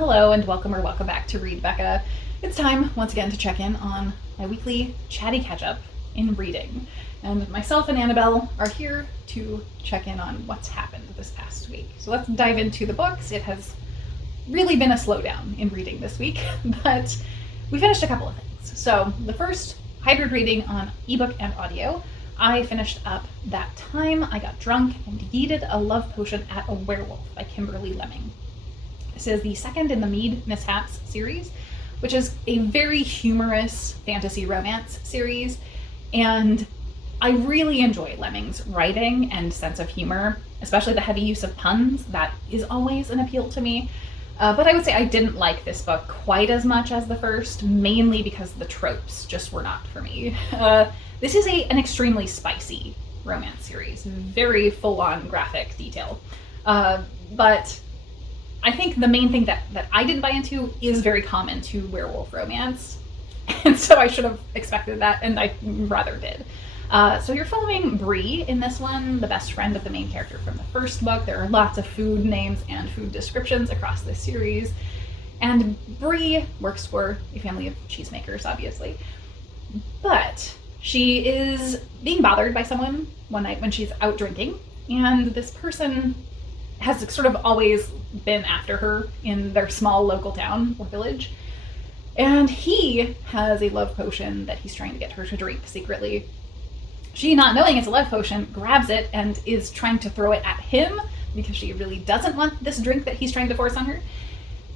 Hello, and welcome or welcome back to Read Becca. It's time once again to check in on my weekly chatty catch-up in reading. And myself and Annabelle are here to check in on what's happened this past week. So let's dive into the books. It has really been a slowdown in reading this week, but we finished a couple of things. So the first hybrid reading on ebook and audio, I finished up That Time I Got Drunk and Yeeted a Love Potion at a Werewolf by Kimberly Lemming. This is the second in the Mead Mishaps series, which is a very humorous fantasy romance series, and I really enjoy Lemming's writing and sense of humor, especially the heavy use of puns. That is always an appeal to me. But I would say I didn't like this book quite as much as the first, mainly because the tropes just were not for me. This is an extremely spicy romance series, very full-on graphic detail. But I think the main thing that I didn't buy into is very common to werewolf romance, and so I should have expected that, and I rather did. So you're following Bree in this one, the best friend of the main character from the first book. There are lots of food names and food descriptions across this series, and Bree works for a family of cheesemakers, obviously, but she is being bothered by someone one night when she's out drinking, and this person has sort of always been after her in their small local town or village. And he has a love potion that he's trying to get her to drink secretly. She, not knowing it's a love potion, grabs it and is trying to throw it at him because she really doesn't want this drink that he's trying to force on her.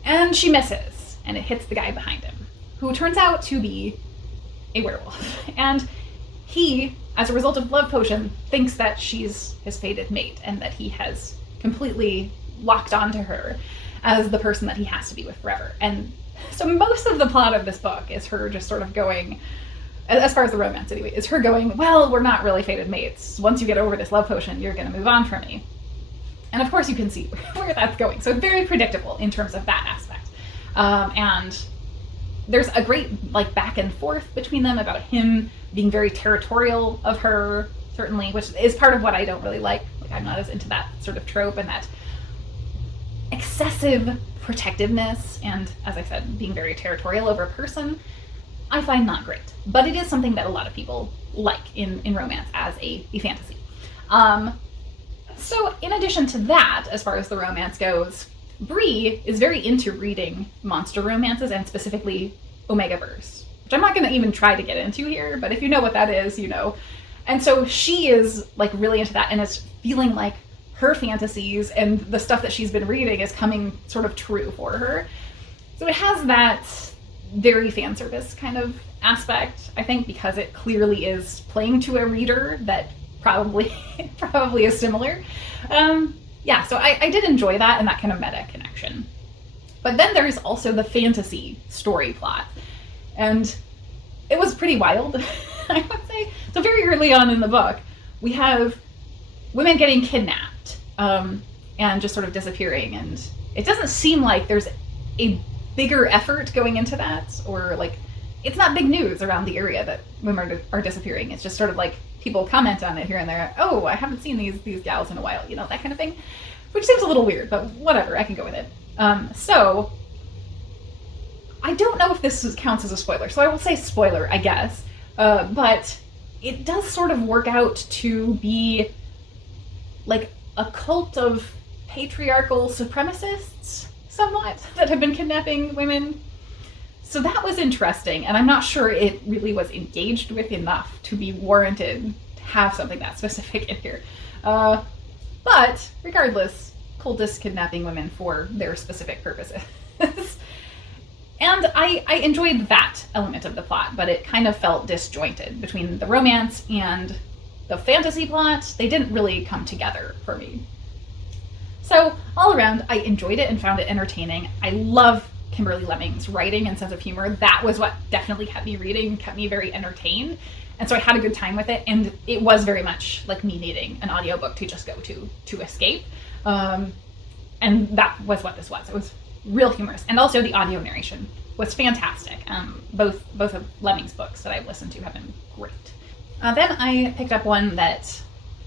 And she misses, and it hits the guy behind him, who turns out to be a werewolf. And he, as a result of love potion, thinks that she's his fated mate and that he has completely locked onto her as the person that he has to be with forever. And so most of the plot of this book is her just sort of going, as far as the romance anyway, is her going, well, we're not really fated mates. Once you get over this love potion, you're going to move on from me. And of course you can see where that's going. So very predictable in terms of that aspect. And there's a great back and forth between them about him being very territorial of her, certainly, which is part of what I don't really like. I'm not as into that sort of trope and that excessive protectiveness and, as I said, being very territorial over a person, I find not great. But it is something that a lot of people like in romance as a fantasy. So in addition to that, as far as the romance goes, Bree is very into reading monster romances and specifically Omegaverse, which I'm not going to even try to get into here, but if you know what that is, you know. And so she is really into that and is feeling like her fantasies and the stuff that she's been reading is coming sort of true for her. So it has that very fan service kind of aspect, I think, because it clearly is playing to a reader that probably is similar. So I did enjoy that and that kind of meta connection. But then there's also the fantasy story plot. And it was pretty wild, I would say. So very early on in the book, we have women getting kidnapped and just sort of disappearing. And it doesn't seem like there's a bigger effort going into that, or it's not big news around the area that women are disappearing. It's just sort of people comment on it here and there. Oh, I haven't seen these gals in a while, that kind of thing, which seems a little weird, but whatever, I can go with it. So I don't know if this counts as a spoiler, so I will say spoiler, I guess. But it does sort of work out to be a cult of patriarchal supremacists, somewhat, that have been kidnapping women. So that was interesting, and I'm not sure it really was engaged with enough to be warranted to have something that specific in here. But regardless, cultists kidnapping women for their specific purposes. And I enjoyed that element of the plot, but it kind of felt disjointed between the romance and the fantasy plot. They didn't really come together for me. So all around, I enjoyed it and found it entertaining. I love Kimberly Lemming's writing and sense of humor. That was what definitely kept me reading, kept me very entertained. And so I had a good time with it, and it was very much like me needing an audiobook to just go to escape. And that was what this was. It was real humorous. And also the audio narration was fantastic. Both of Lemming's books that I've listened to have been great. Then I picked up one that,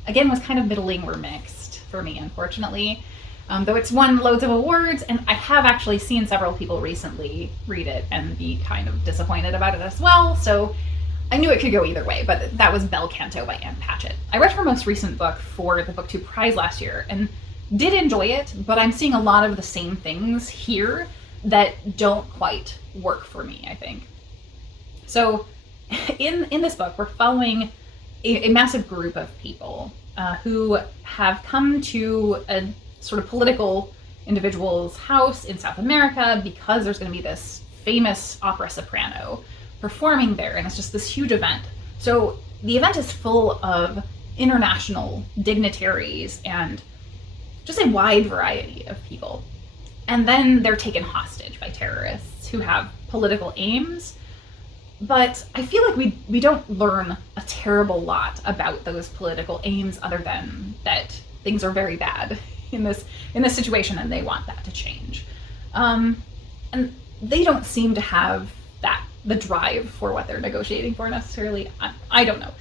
again, was kind of middling or mixed for me, unfortunately. though it's won loads of awards, and I have actually seen several people recently read it and be kind of disappointed about it as well, so I knew it could go either way, but that was Bel Canto by Ann Patchett. I read her most recent book for the BookTube Prize last year and did enjoy it, but I'm seeing a lot of the same things here that don't quite work for me, I think. So in this book, we're following a massive group of people who have come to a sort of political individual's house in South America because there's going to be this famous opera soprano performing there, and it's just this huge event. So the event is full of international dignitaries and just a wide variety of people. And then they're taken hostage by terrorists who have political aims. But I feel like we don't learn a terrible lot about those political aims other than that things are very bad in this situation and they want that to change. And they don't seem to have the drive for what they're negotiating for necessarily. I don't know.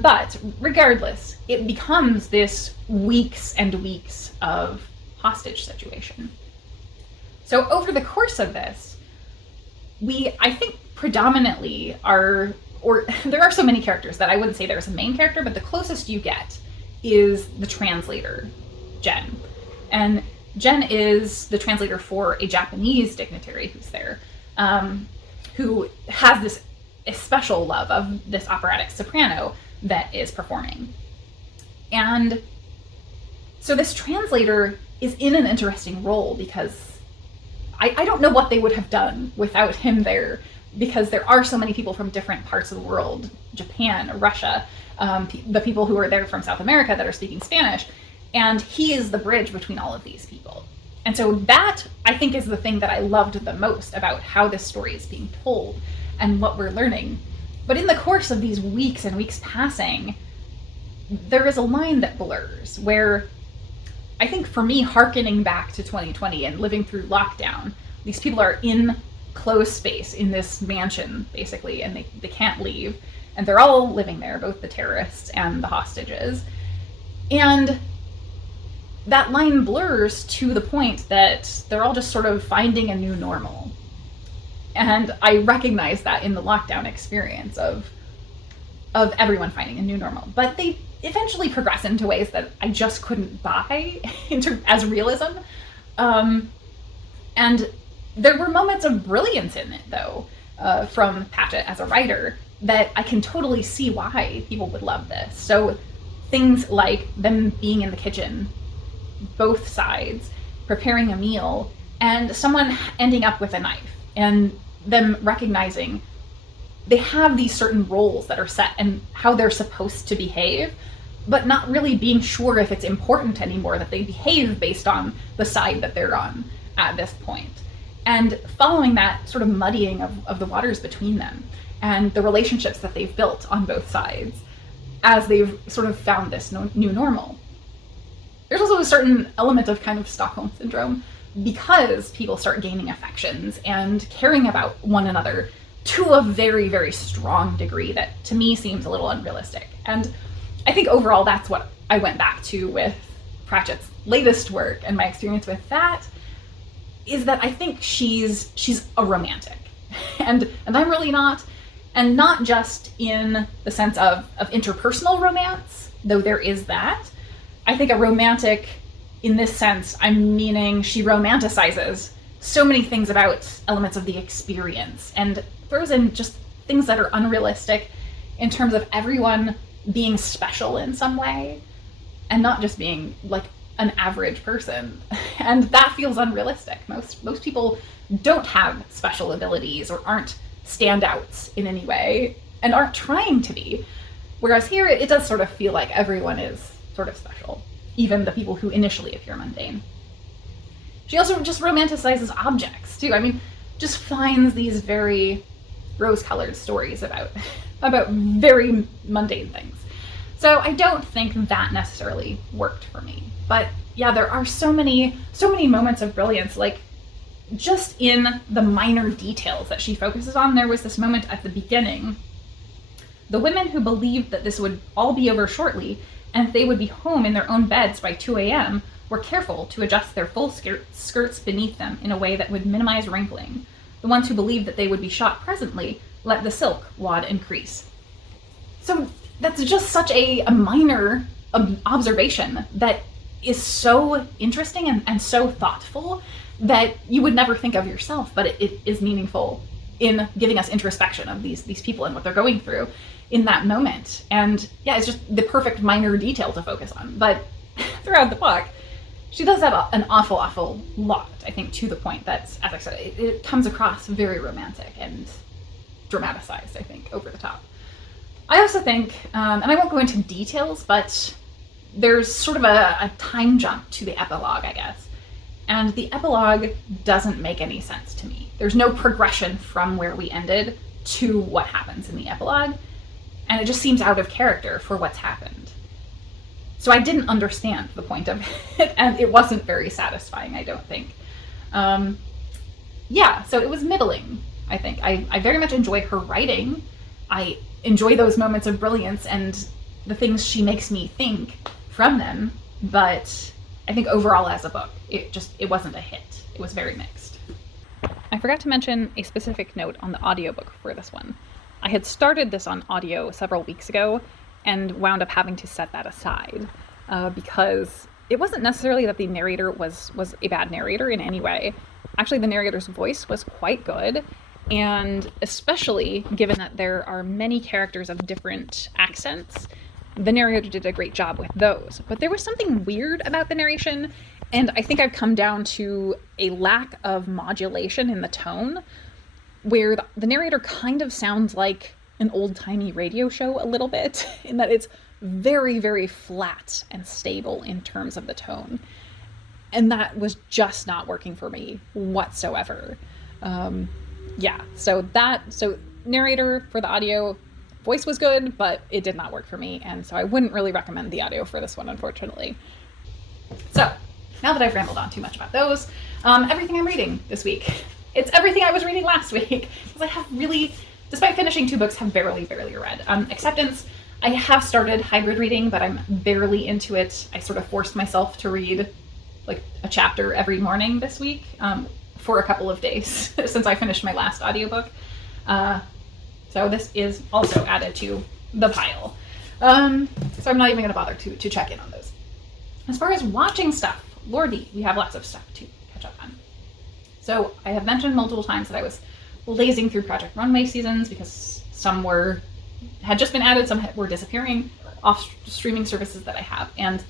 But regardless, it becomes this weeks and weeks of hostage situation. So over the course of this, I think predominantly there are so many characters that I wouldn't say there's a main character, but the closest you get is the translator, Jen. And Jen is the translator for a Japanese dignitary who's there, who has this special love of this operatic soprano that is performing. And so this translator is in an interesting role because I don't know what they would have done without him there, because there are so many people from different parts of the world, Japan, Russia, the people who are there from South America that are speaking Spanish, and he is the bridge between all of these people. And so that, I think, is the thing that I loved the most about how this story is being told and what we're learning. But in the course of these weeks and weeks passing, there is a line that blurs where I think for me, hearkening back to 2020 and living through lockdown, these people are in closed space in this mansion, basically, and they can't leave. And they're all living there, both the terrorists and the hostages. And that line blurs to the point that they're all just sort of finding a new normal. And I recognize that in the lockdown experience of everyone finding a new normal. But they eventually progress into ways that I just couldn't buy as realism. And there were moments of brilliance in it, though, from Patchett as a writer, that I can totally see why people would love this. So things like them being in the kitchen, both sides, preparing a meal, and someone ending up with a knife, and them recognizing they have these certain roles that are set and how they're supposed to behave, but not really being sure if it's important anymore that they behave based on the side that they're on at this point. And following that sort of muddying of the waters between them and the relationships that they've built on both sides as they've sort of found this new normal. There's also a certain element of kind of Stockholm syndrome because people start gaining affections and caring about one another to a very, very strong degree that to me seems a little unrealistic. And I think overall that's what I went back to with Patchett's latest work, and my experience with that is that I think she's a romantic. And I'm really not. And not just in the sense of interpersonal romance, though there is that. I think a romantic, in this sense, I'm meaning she romanticizes so many things about elements of the experience and throws in just things that are unrealistic in terms of everyone being special in some way and not just being like an average person. And that feels unrealistic. Most people don't have special abilities or aren't standouts in any way and aren't trying to be. Whereas here it does sort of feel like everyone is sort of special, even the people who initially appear mundane. She also just romanticizes objects too. I mean, just finds these very rose-colored stories about very mundane things. So I don't think that necessarily worked for me. But yeah, there are so many moments of brilliance, like just in the minor details that she focuses on. There was this moment at the beginning. The women who believed that this would all be over shortly and they would be home in their own beds by 2 a.m. were careful to adjust their full skirts beneath them in a way that would minimize wrinkling. The ones who believed that they would be shot presently let the silk wad increase. So that's just such a minor observation that is so interesting and so thoughtful that you would never think of yourself, but it is meaningful in giving us introspection of these people and what they're going through in that moment. And yeah, it's just the perfect minor detail to focus on. But throughout the book, she does have an awful lot, I think, to the point that's, as I said, it comes across very romantic and dramatized, I think, over the top. I also think, and I won't go into details, but there's sort of a time jump to the epilogue, I guess. And the epilogue doesn't make any sense to me. There's no progression from where we ended to what happens in the epilogue, and it just seems out of character for what's happened. So I didn't understand the point of it, and it wasn't very satisfying, I don't think. Yeah, so it was middling, I think. I very much enjoy her writing. I enjoy those moments of brilliance and the things she makes me think from them, but I think overall as a book, it wasn't a hit. It was very mixed. I forgot to mention a specific note on the audiobook for this one. I had started this on audio several weeks ago and wound up having to set that aside because it wasn't necessarily that the narrator was a bad narrator in any way. Actually, the narrator's voice was quite good, and especially given that there are many characters of different accents, the narrator did a great job with those. But there was something weird about the narration, and I think I've come down to a lack of modulation in the tone, where the narrator kind of sounds like an old-timey radio show a little bit, in that it's very, very flat and stable in terms of the tone. And that was just not working for me whatsoever. Yeah, so narrator for the audio, voice was good, but it did not work for me, and so I wouldn't really recommend the audio for this one, unfortunately. So, now that I've rambled on too much about those, everything I'm reading this week. It's everything I was reading last week, because I have really, despite finishing 2 books, have barely read. Acceptance, I have started hybrid reading, but I'm barely into it. I sort of forced myself to read like a chapter every morning this week for a couple of days since I finished my last audiobook. So this is also added to the pile. So I'm not even going to bother to check in on those. As far as watching stuff, lordy, we have lots of stuff to catch up on. So I have mentioned multiple times that I was lazing through Project Runway seasons because some had just been added, some were disappearing off streaming services that I have. And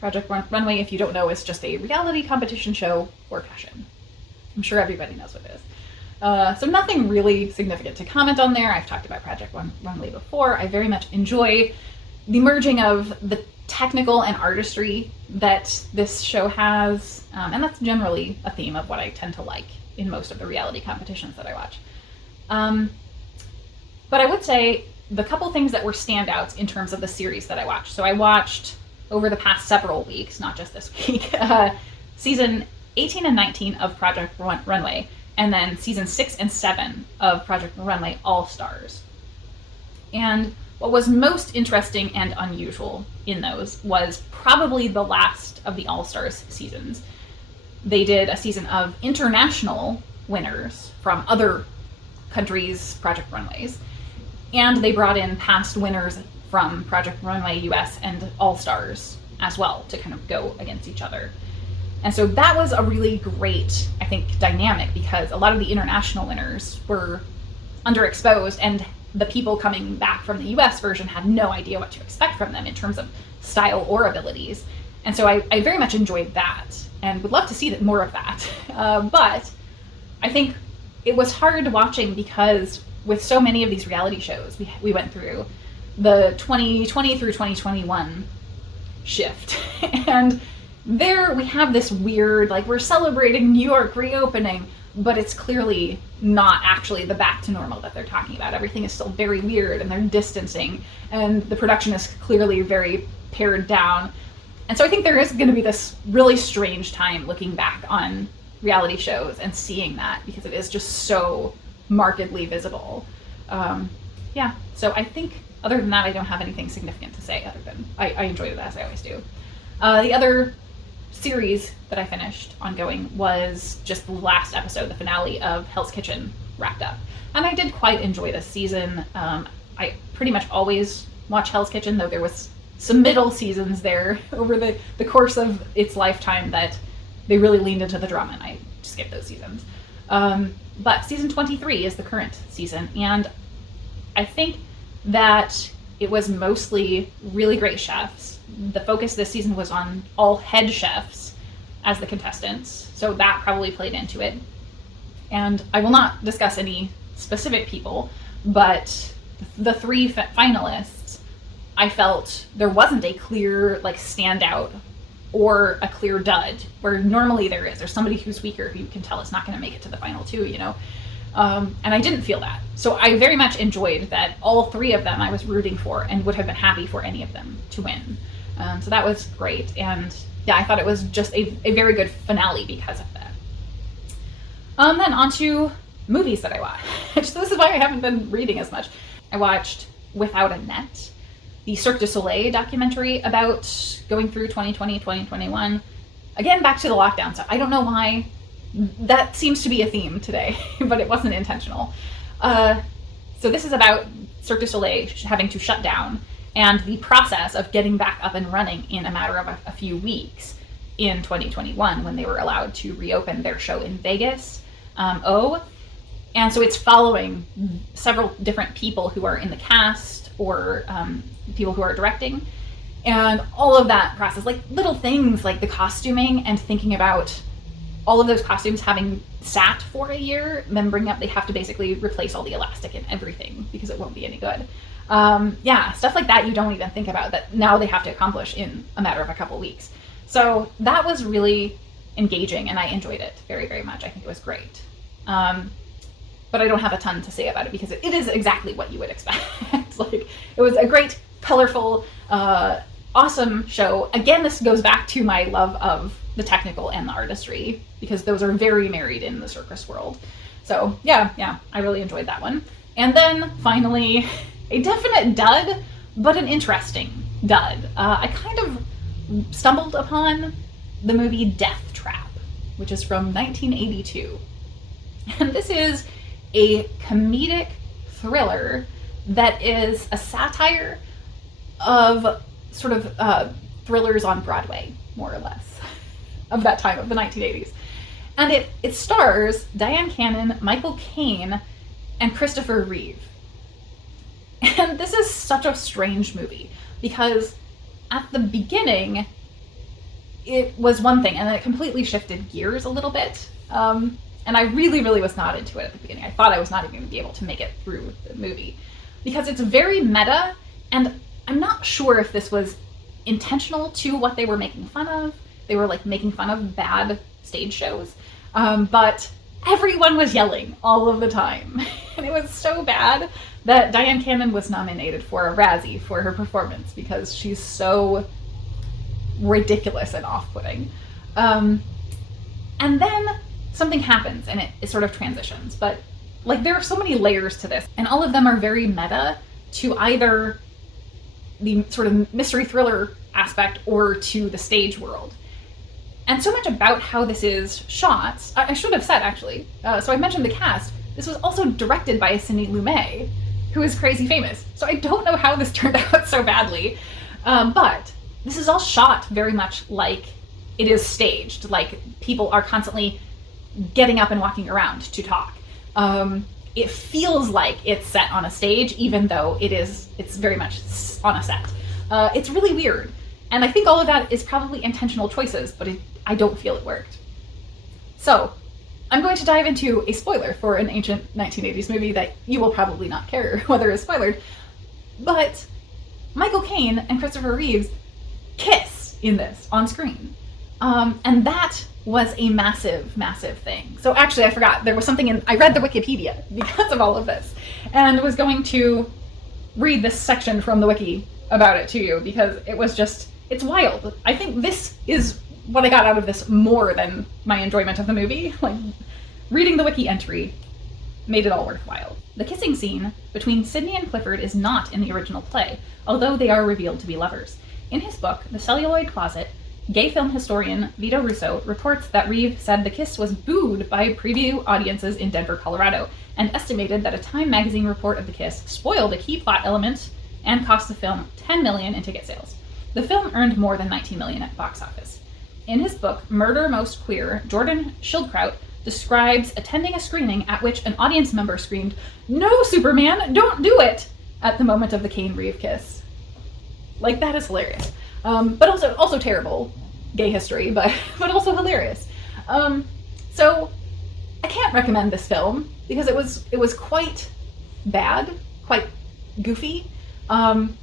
Project Runway, if you don't know, is just a reality competition show for fashion. I'm sure everybody knows what it is. So nothing really significant to comment on there. I've talked about Project Runway before. I very much enjoy the merging of the technical and artistry that this show has, and that's generally a theme of what I tend to like in most of the reality competitions that I watch. But I would say the couple things that were standouts in terms of the series that I watched. So I watched over the past several weeks, not just this week, season 18 and 19 of Project Runway, and then season 6 and 7 of Project Runway All-Stars. And what was most interesting and unusual in those was probably the last of the All-Stars seasons. They did a season of international winners from other countries' Project Runways, and they brought in past winners from Project Runway US and All-Stars as well to kind of go against each other. And so that was a really great, I think, dynamic, because a lot of the international winners were underexposed, and the people coming back from the US version had no idea what to expect from them in terms of style or abilities. And so I very much enjoyed that and would love to see more of that. But I think it was hard watching because with so many of these reality shows we went through, the 2020 through 2021 shift. And there we have this weird, like, we're celebrating New York reopening, but it's clearly not actually the back to normal that they're talking about. Everything is still very weird, and they're distancing, and the production is clearly very pared down. And so I think there is going to be this really strange time looking back on reality shows and seeing that, because it is just so markedly visible. Yeah, so I think other than that, I don't have anything significant to say other than I enjoyed it as I always do. The other series that I finished ongoing was just the last episode, the finale of Hell's Kitchen wrapped up. And I did quite enjoy this season. I pretty much always watch Hell's Kitchen, though there was some middle seasons there over the course of its lifetime that they really leaned into the drama, and I skipped those seasons. But season 23 is the current season, and I think that it was mostly really great chefs. The focus this season was on all head chefs as the contestants, so that probably played into it. And I will not discuss any specific people, but the three finalists, I felt there wasn't a clear like standout or a clear dud, where normally there is. There's somebody who's weaker who you can tell is not going to make it to the final two, you know. And I didn't feel that. So I very much enjoyed that all three of them I was rooting for and would have been happy for any of them to win. So that was great. And yeah, I thought it was just a very good finale because of that. Then on to movies that I watched. So this is why I haven't been reading as much. I watched Without a Net, the Cirque du Soleil documentary about going through 2020, 2021. Again, back to the lockdown stuff. I don't know why that seems to be a theme today, but it wasn't intentional. So this is about Cirque du Soleil having to shut down and the process of getting back up and running in a matter of a few weeks in 2021 when they were allowed to reopen their show in Vegas. And so it's following several different people who are in the cast or people who are directing, and all of that process, like little things like the costuming and thinking about all of those costumes having sat for a year, then bring up, they have to basically replace all the elastic and everything because it won't be any good. Yeah, stuff like that you don't even think about that now they have to accomplish in a matter of a couple weeks. So that was really engaging and I enjoyed it very, very much. I think it was great. But I don't have a ton to say about it because it is exactly what you would expect. Like, it was a great, colorful, awesome show. Again, this goes back to my love of the technical and the artistry because those are very married in the circus world. So yeah, I really enjoyed that one. And then finally, a definite dud, but an interesting dud. I kind of stumbled upon the movie Deathtrap, which is from 1982. And this is a comedic thriller that is a satire of sort of thrillers on Broadway, more or less, of that time, of the 1980s. And it stars Diane Cannon, Michael Caine, and Christopher Reeve. And this is such a strange movie because at the beginning, it was one thing and then it completely shifted gears a little bit. And I really, really was not into it at the beginning. I thought I was not even going to be able to make it through the movie because it's very meta, and I'm not sure if this was intentional to what they were making fun of. They were like making fun of bad stage shows, but everyone was yelling all of the time. And it was so bad that Diane Cannon was nominated for a Razzie for her performance because she's so ridiculous and off-putting. And then something happens and it sort of transitions, but like there are so many layers to this and all of them are very meta to either the sort of mystery thriller aspect or to the stage world. And so much about how this is shot, I should have said actually, so I mentioned the cast, this was also directed by Sidney Lumet, who is crazy famous. So I don't know how this turned out so badly, but this is all shot very much like it is staged, like people are constantly getting up and walking around to talk. It feels like it's set on a stage, even though it's very much on a set. It's really weird. And I think all of that is probably intentional choices, but I don't feel it worked. So I'm going to dive into a spoiler for an ancient 1980s movie that you will probably not care whether it's spoiled. But Michael Caine and Christopher Reeves kiss in this on screen. And that was a massive, massive thing. So actually, I forgot, there was something I read the Wikipedia because of all of this, and was going to read this section from the wiki about it to you because it was just, it's wild. I think this is what I got out of this more than my enjoyment of the movie. Like, reading the wiki entry made it all worthwhile. The kissing scene between Sidney and Clifford is not in the original play, although they are revealed to be lovers. In his book, The Celluloid Closet, Gay film historian Vito Russo reports that Reeve said the kiss was booed by preview audiences in Denver, Colorado, and estimated that a Time magazine report of the kiss spoiled a key plot element and cost the film $10 million in ticket sales. The film earned more than $19 million at box office. In his book, Murder Most Queer, Jordan Schildkraut describes attending a screening at which an audience member screamed, "No, Superman, don't do it!" at the moment of the Kane-Reeve kiss. Like, that is hilarious. But also terrible gay history, but also hilarious. So I can't recommend this film because it was quite bad, quite goofy, and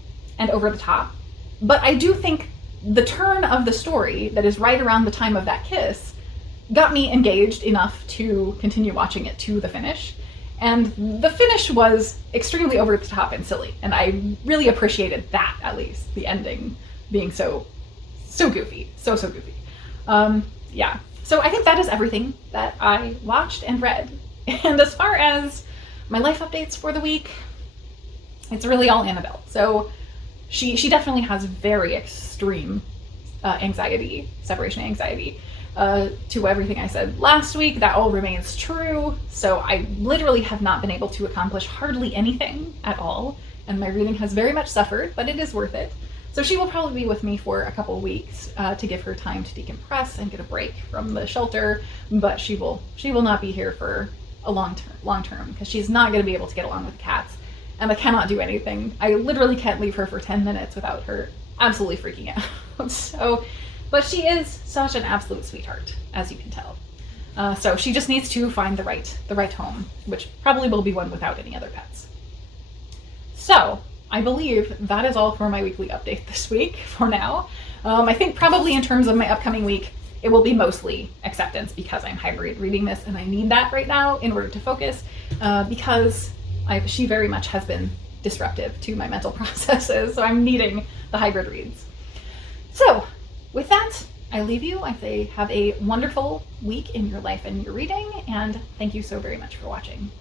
over the top. But I do think the turn of the story that is right around the time of that kiss got me engaged enough to continue watching it to the finish. And the finish was extremely over the top and silly, and I really appreciated that, at least, the ending being so goofy, so goofy. Yeah, so I think that is everything that I watched and read. And as far as my life updates for the week, it's really all Annabelle. So she definitely has very extreme anxiety, separation anxiety. To everything I said last week, that all remains true. So I literally have not been able to accomplish hardly anything at all, and my reading has very much suffered, but it is worth it. So she will probably be with me for a couple weeks to give her time to decompress and get a break from the shelter, but she will not be here for a long term because she's not going to be able to get along with the cats, and I cannot do anything. I literally can't leave her for 10 minutes without her absolutely freaking out. So, but she is such an absolute sweetheart, as you can tell. So she just needs to find the right home, which probably will be one without any other pets. So I believe that is all for my weekly update this week for now. I think probably in terms of my upcoming week, it will be mostly acceptance because I'm hybrid reading this and I need that right now in order to focus because she very much has been disruptive to my mental processes, so I'm needing the hybrid reads. So with that, I leave you. I say have a wonderful week in your life and your reading, and thank you so very much for watching.